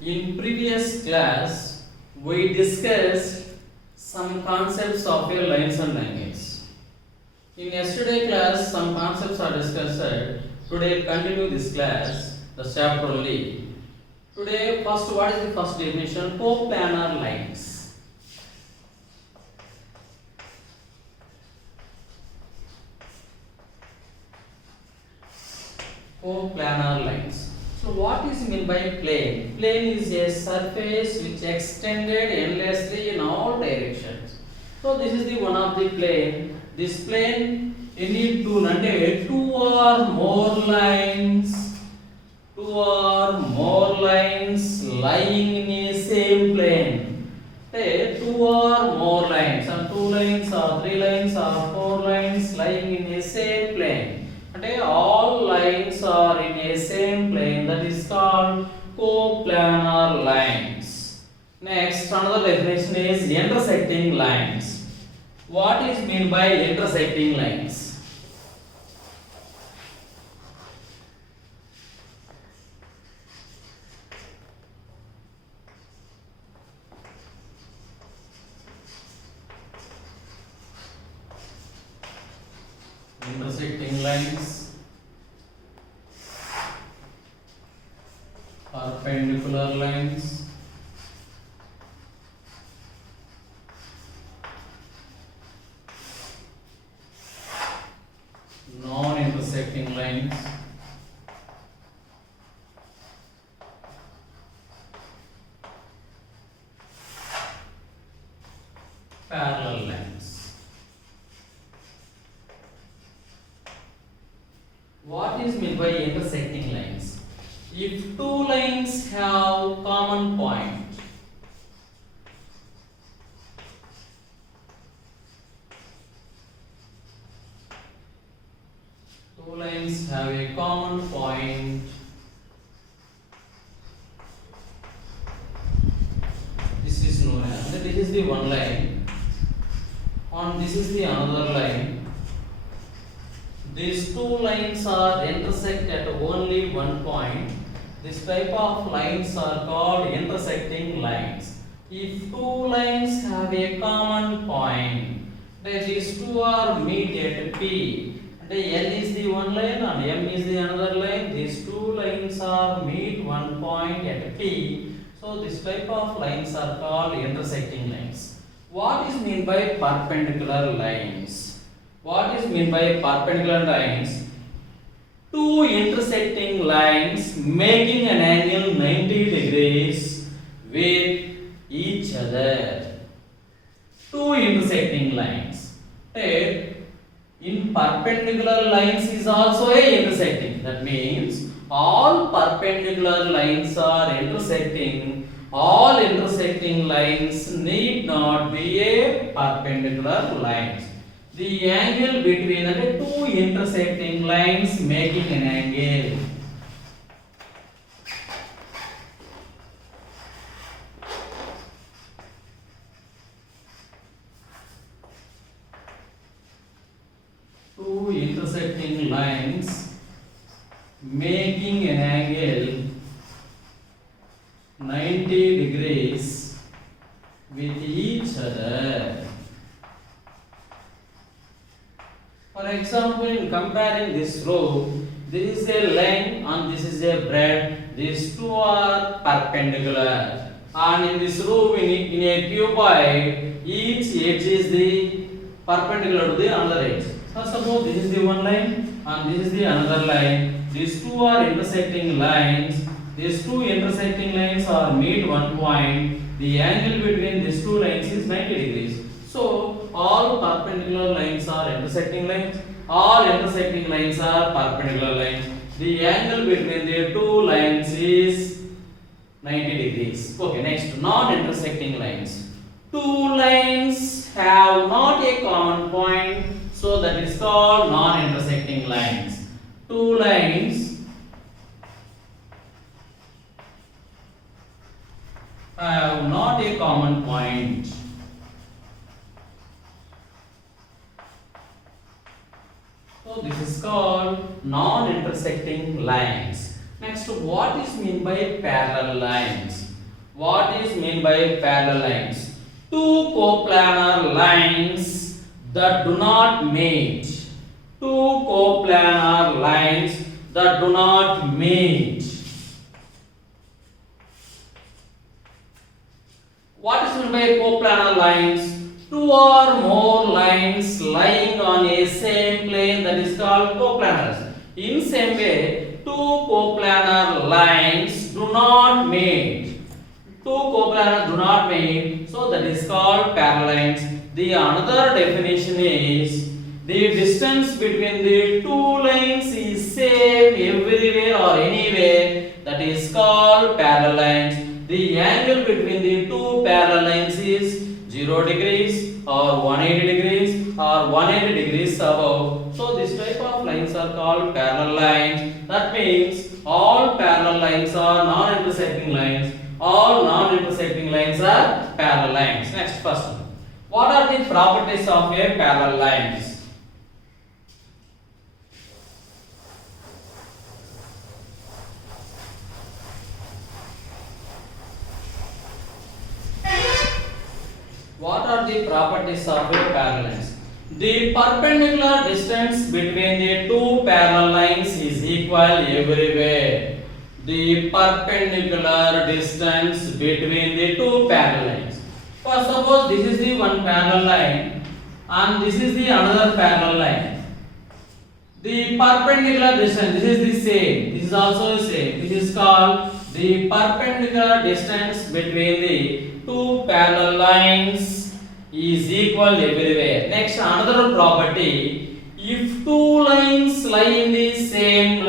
In previous class, we discussed some concepts of your lines and angles. In yesterday class, some concepts are discussed. Today, continue this class, the chapter only. Today, first, what is the first definition? Coplanar lines. Coplanar lines. So what is meant by plane? Plane is a surface which extended endlessly in all directions. So this is the one of the plane. This plane you need to అంటే two or more lines lying in a same plane. Say two or more lines, or two lines or three lines or four lines lying in a same plane. అంటే all lines are in a same plane, that is called coplanar lines. Next, another definition is intersecting lines. What is meant by intersecting lines? Intersecting lines, perpendicular lines, non-intersecting lines, parallel lines. What is meant by intersecting lines? If two lines have common point, two lines have a common point, this is known as, this is the one line, and this is the another line. These two lines are intersect at only one point. This type of lines are called intersecting lines. If two lines have a common point, then these two are meet at P. And L is the one line and M is the another line. These two lines are meet one point at P. So this type of lines are called intersecting lines. What is meant by perpendicular lines? What is meant by perpendicular lines? Two intersecting lines making an angle 90 degrees with each other. Two intersecting lines. In perpendicular lines is also a intersecting. That means all perpendicular lines are intersecting. All intersecting lines need not be a perpendicular lines. The angle between the two intersecting lines making an angle. Two intersecting lines making an angle 90 degrees with each other. For example, in comparing this row, this is a length and this is a breadth. These two are perpendicular. And in this row, in a cuboid, each edge is the perpendicular to the another edge. So suppose this is the one line and this is the another line. These two are intersecting lines. These two intersecting lines are meet one point. The angle between these two lines is 90 degrees. So all perpendicular lines are intersecting lines. All intersecting lines are perpendicular lines. The angle between the two lines is 90 degrees. Okay, next, non-intersecting lines. Two lines have not a common point, so that is called non-intersecting lines. Two lines have not a common point. So this is called non-intersecting lines. Next, what is meant by parallel lines? What is meant by parallel lines? Two coplanar lines that do not meet. Two coplanar lines that do not meet. What is meant by coplanar lines? Two or more lines lying on a same plane, that is called coplanars. In same way, two coplanar lines do not meet. Two coplanars do not meet, so that is called parallel lines. The another definition is the distance between the two lines is same everywhere or anywhere, that is called parallel lines. The angle between the two parallel lines is 0 degrees or 180 degrees or 180 degrees above. So this type of lines are called parallel lines. That means all parallel lines are non-intersecting lines. All non-intersecting lines are parallel lines. Next, first one. What are the properties of a parallel lines? What are the properties of a parallel lines? The perpendicular distance between the two parallel lines is equal everywhere. The perpendicular distance between the two parallel lines. First, suppose this is the one parallel line and this is the another parallel line. The perpendicular distance, this is the same, this is also the same. This is called the perpendicular distance between the two parallel lines is equal everywhere. Next, another property, if two lines lie in the same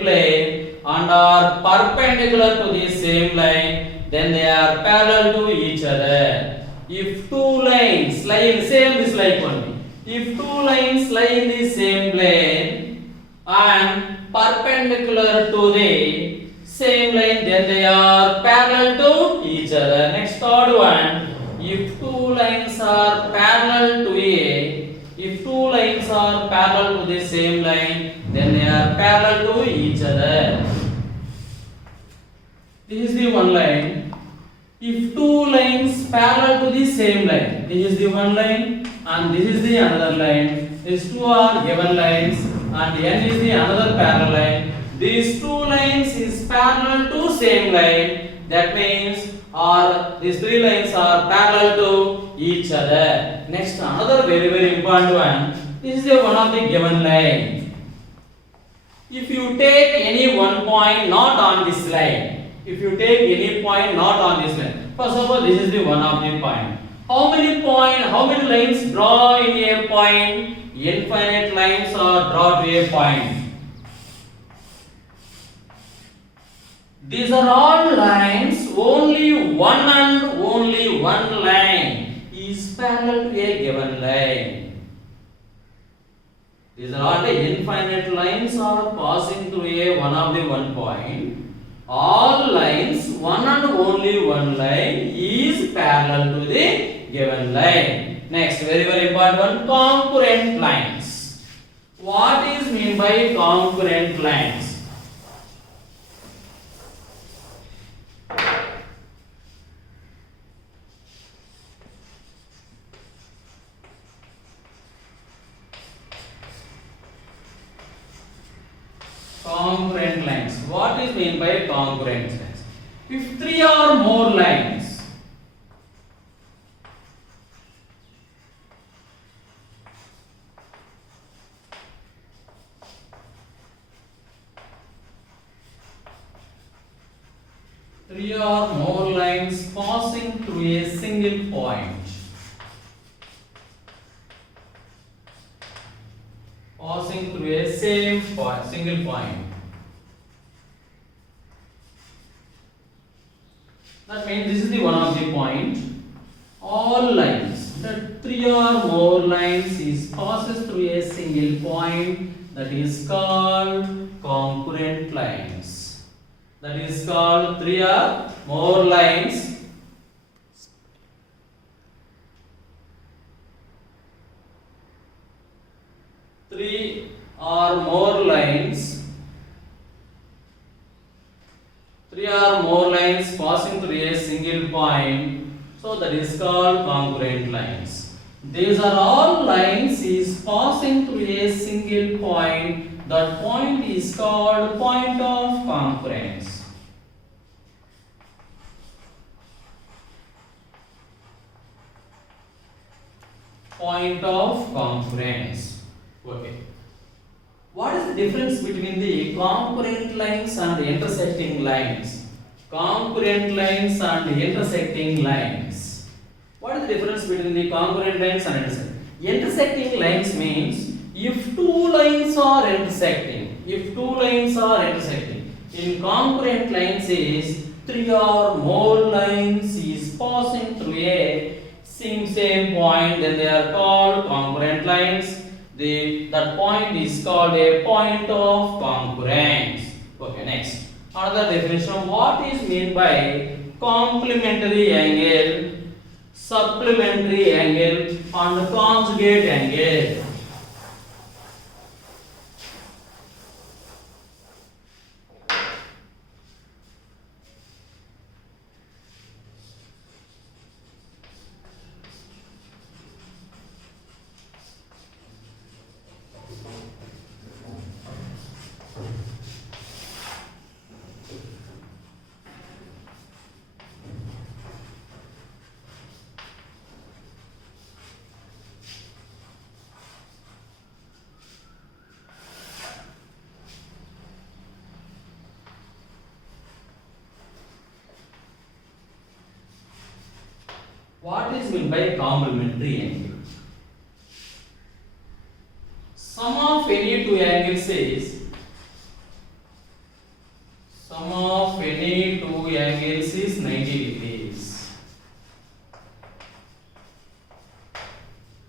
plane and are perpendicular to the same line, then they are parallel to each other. If two lines lie in the same, this like only. If two lines lie in the same plane and perpendicular to the same line, then they are parallel to each other. Next, third one, if two lines are parallel to the same line, then they are parallel to each other. This is the one line. If two lines parallel to the same line, this is the one line and this is the another line. These two are given lines and n is the another parallel line. These two lines is parallel to same line. That means these three lines are parallel to each other. Next, another very important one. This is the one of the given line. If you take any one point not on this line, first of all, this is the one of the point. How many lines draw in a point? Infinite lines are drawn to a point. These are all lines, only one line is parallel to a given line. These are all the infinite lines are passing through one point. All lines, one and only one line is parallel to the given line. Next, very important one, concurrent lines. What is meant by concurrent lines? Congruent lines. What is meant by congruent lines? If three or more lines passing through a single point, single point. That means this is the one of the point. All lines, that three or more lines passes through a single point, that is called concurrent lines. That is called three or more lines. Three or more lines three or more lines passing through a single point, so that is called congruent lines. These are all lines is passing through a single point. That point is called point of concurrence. Point of concurrence. Okay. What is the difference between the concurrent lines and the intersecting lines? Concurrent lines and the intersecting lines. What is the difference between the concurrent lines and intersecting? Intersecting lines means if two lines are intersecting. If two lines are intersecting. In concurrent lines is three or more lines is passing through a same point, then they are called congruent lines. That point is called a point of concurrence. Okay, next. Another definition. What is meant by complementary angle, supplementary angle, and conjugate angle? What is meant by complementary angle? Sum of any two angles is sum of any two angles is 90 degrees.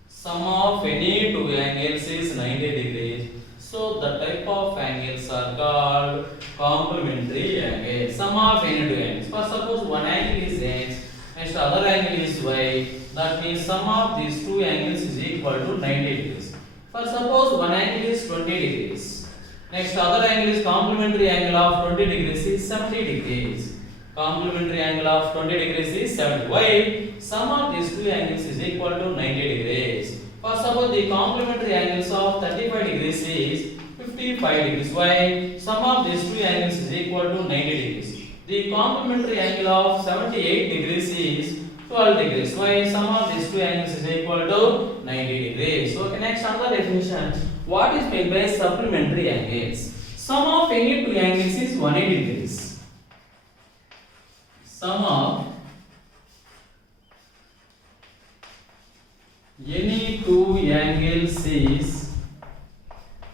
Sum of any two angles is 90 degrees. So the type of angles are called complementary angles. Sum of any two angles. For suppose one angle is x, next other angle is y. That means sum of these two angles is equal to 90 degrees. For suppose one angle is 20 degrees. Next other angle is complementary angle of 20 degrees is 70 degrees. Complementary angle of 20 degrees is 70. Why? Sum of these two angles is equal to 90 degrees. For suppose the complementary angles of 35 degrees is 55 degrees. Why? Sum of these two angles is equal to 90 degrees. The complementary angle of 78 degrees is 12 degrees. Why? Sum of these two angles is equal to 90 degrees. So, next another definition. What is meant by supplementary angles? Sum of any two angles is 180 degrees. Sum of any two angles is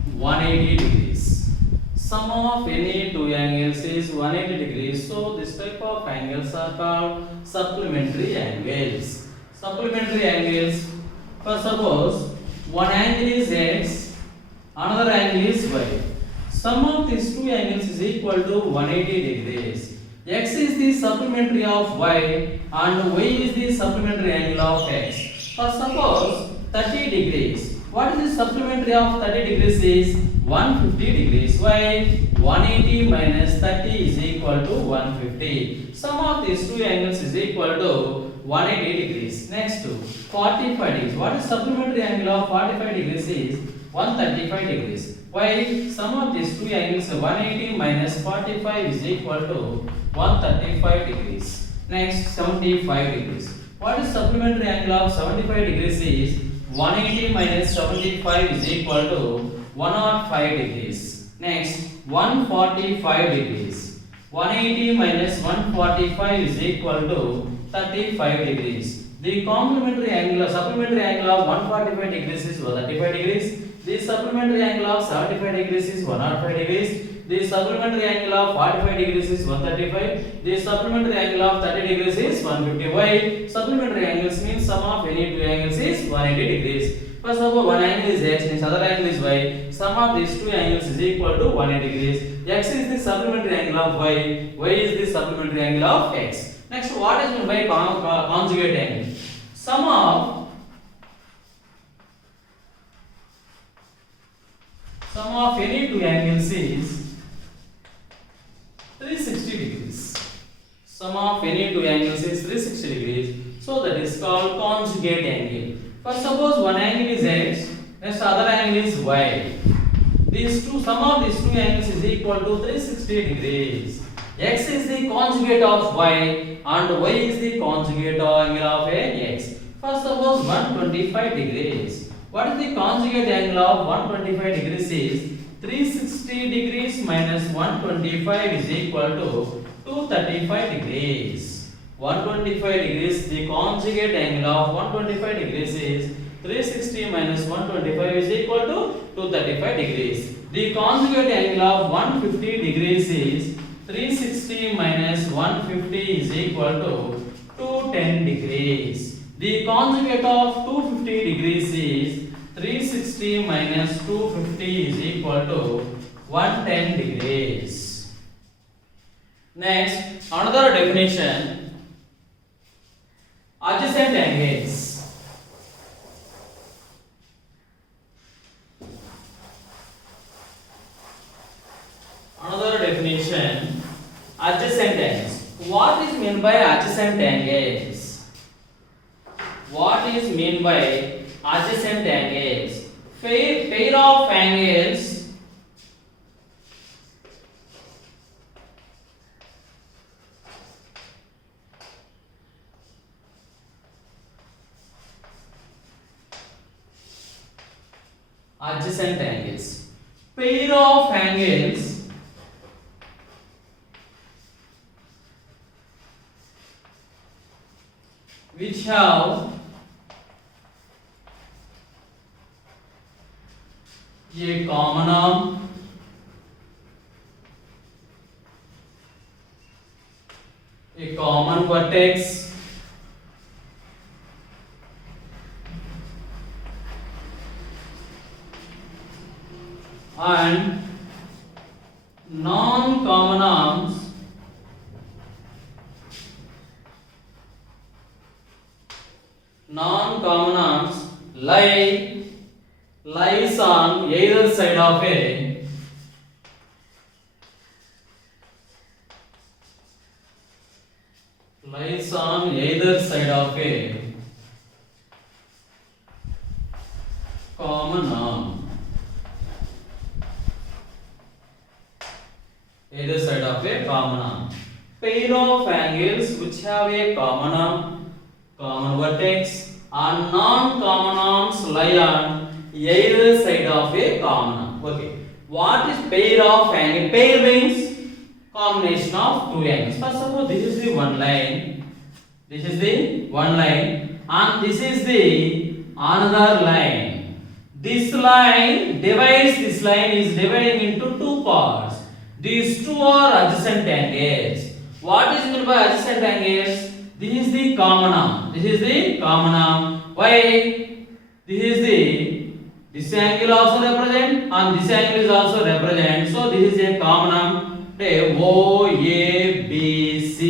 180 degrees. Sum of any two angles is 180 degrees. So this type of angles are called supplementary angles. Supplementary angles. For suppose one angle is x, another angle is y. Sum of these two angles is equal to 180 degrees. X is the supplementary of y and y is the supplementary angle of x. For suppose 30 degrees. What is the supplementary of 30 degrees is 150 degrees. Why? 180 minus 30 is equal to 150. Sum of these two angles is equal to 180 degrees. Next to 45 degrees. What is supplementary angle of 45 degrees is 135 degrees. Why? Sum of these two angles 180 minus 45 is equal to 135 degrees. Next 75 degrees. What is supplementary angle of 75 degrees is 180 minus 75 is equal to 105 degrees. Next 145 degrees. 180 minus 145 is equal to 35 degrees. The complementary angle, supplementary angle of 145 degrees is 35 degrees. The supplementary angle of 75 degrees is 105 degrees. The supplementary angle of 45 degrees is 135. The supplementary angle of 30 degrees is 150. Why? Supplementary angles means sum of any two angles is 180 degrees. First of all, one angle is x, and other angle is y. Sum of these two angles is equal to 180 degrees. X is the supplementary angle of y. Y is the supplementary angle of x. Next, what is meant by conjugate angle? Sum of any two angles is 360 360 degrees. Sum of any two angles is 360 degrees. So that is called conjugate angle. For suppose one angle is x, next other angle is y. Sum of these two angles is equal to 360 degrees. X is the conjugate of y and y is the conjugate angle of x. First suppose 125 degrees. What is the conjugate angle of 125 degrees is 360 degrees minus 125 is equal to 235 degrees. 125 degrees, the conjugate angle of 125 degrees is 360 minus 125 is equal to 235 degrees. The conjugate angle of 150 degrees is 360 minus 150 is equal to 210 degrees. The conjugate of 250 degrees is 360 minus 250 is equal to 110 degrees. Next, another definition: adjacent angles. Another definition: adjacent angles. What is meant by adjacent angles? What is meant by adjacent angles? Pair of angles adjacent angles. Pair of angles which have a common arm, a common vertex, and non-common arms lies on either side of a common arm. Either side of a common arm. Pair of angles which have a common arm, common vertex, and non-common arms lie on either side of a common arm. Okay. What is pair of angle? Pair means combination of two angles. First suppose this is the one line. This is the one line, and this is the another line. This line divides. This line is dividing into two parts. These two are adjacent angles. What is meant by adjacent angles? This is the common arm. This is the common arm. Why? This angle also represent and this angle is also represent. So this is a common arm. OABC.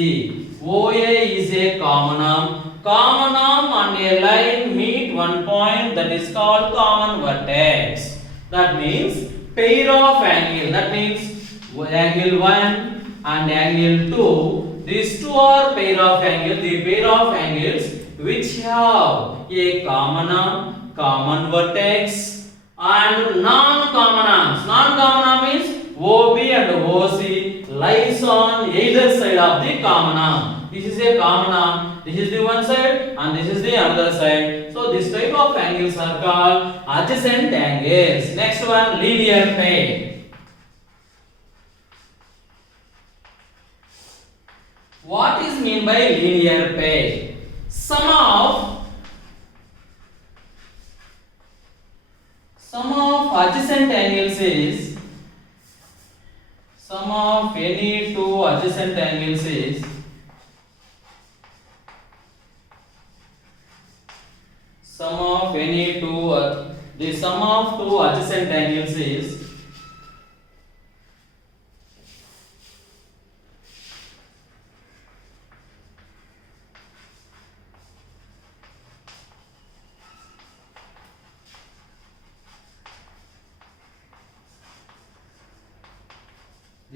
OA is a common arm. Common arm and a line meet one point, that is called common vertex. That means pair of angle. That means angle 1 and angle 2. These two are pair of angles. The pair of angles which have a common arm, common vertex, and non-common arms. Non-common arm means OB and OC lies on either side of the common arm. This is a common arm. This is the one side and this is the other side. So this type of angles are called adjacent angles. Next one, linear pair. What is mean by linear pair? Sum of adjacent angles is sum of any two adjacent angles is sum of any two the sum of two adjacent angles is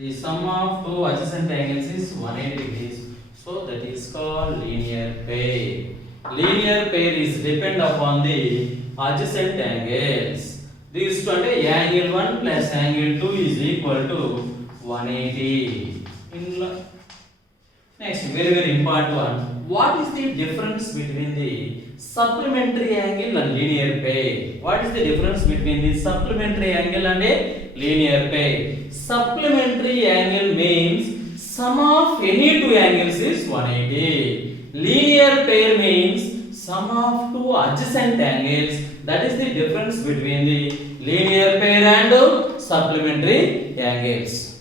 The sum of two adjacent angles is 180 degrees. So that is called linear pair. Linear pair is depend upon the adjacent angles. These two angle 1 plus angle 2 is equal to 180. Next, very important one. What is the difference between the supplementary angle and linear pair? What is the difference between the supplementary angle and a linear pair? Supplementary angle means sum of any two angles is 180. Linear pair means sum of two adjacent angles. That is the difference between the linear pair and supplementary angles.